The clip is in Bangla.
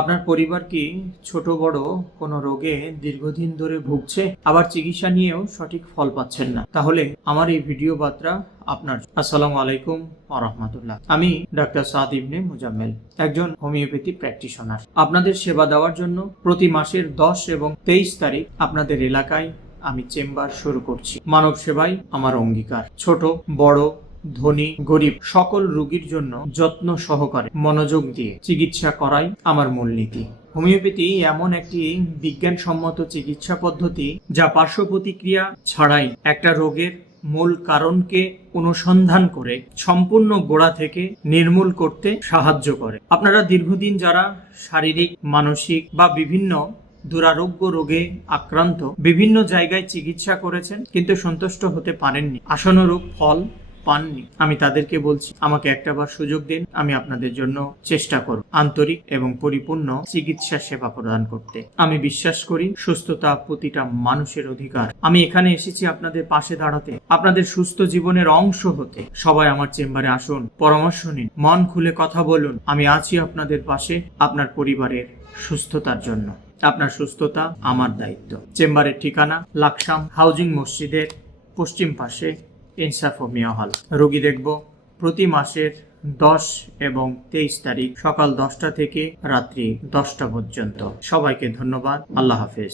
আপনার পরিবার কি ছোট বড় কোনো রোগে দীর্ঘদিন ধরে ভুগছে, আবার চিকিৎসা নিয়েও সঠিক ফল পাচ্ছেন না? তাহলে আমার এই ভিডিও বার্তা আপনার। আসসালামু আলাইকুম ওয়া রাহমাতুল্লাহ। আমি ডাক্তার সাদ ইবনে মুজাম্মেল, একজন হোমিওপ্যাথি প্র্যাকটিশনার। আপনাদের সেবা দেওয়ার জন্য প্রতি মাসের 10 এবং 23 তারিখ আপনাদের এলাকায় আমি চেম্বার শুরু করছি। মানব সেবাই আমার অঙ্গীকার। ছোট বড় ধনী গরিব সকল রোগীর জন্য যত্ন সহকারে মনোযোগ দিয়ে চিকিৎসা করাই আমার মূলনীতি। হোমিওপ্যাথি এমন একটি বিজ্ঞানসম্মত চিকিৎসা পদ্ধতি যা পার্শ্ব প্রতিক্রিয়া ছাড়াই একটা রোগের মূল কারণকে অনুসন্ধান করে সম্পূর্ণ গোড়া থেকে নির্মূল করতে সাহায্য করে। আপনারা দীর্ঘদিন যারা শারীরিক মানসিক বা বিভিন্ন দুরারোগ্য রোগে আক্রান্ত বিভিন্ন জায়গায় চিকিৎসা করেছেন কিন্তু সন্তুষ্ট হতে পারেননি, আশানুরূপ ফল পাননি, আমি তাদেরকে বলছি আমাকে একটাবার সুযোগ দিন। আমি আপনাদের জন্য চেষ্টা করব আন্তরিক এবং পরিপূর্ণ চিকিৎসা সেবা প্রদান করতে। আমি বিশ্বাস করি সুস্থতা প্রতিটা মানুষের অধিকার। আমি এখানে এসেছি আপনাদের পাশে দাঁড়াতে, আপনাদের সুস্থ জীবনের অংশ হতে। সবাই আমার চেম্বারে আসুন, পরামর্শ নিন, মন খুলে কথা বলুন। আমি আছি আপনাদের পাশে আপনার পরিবারের সুস্থতার জন্য। আপনার সুস্থতা আমার দায়িত্ব। চেম্বারের ঠিকানা লাকসাম হাউজিং মসজিদের পশ্চিম পাশে ইনসাফ হোমিও হল। রোগী দেখব প্রতি মাসের 10 এবং 23 তারিখ সকাল 10টা থেকে রাত্রি 10টা পর্যন্ত। সবাইকে ধন্যবাদ। আল্লাহ হাফেজ।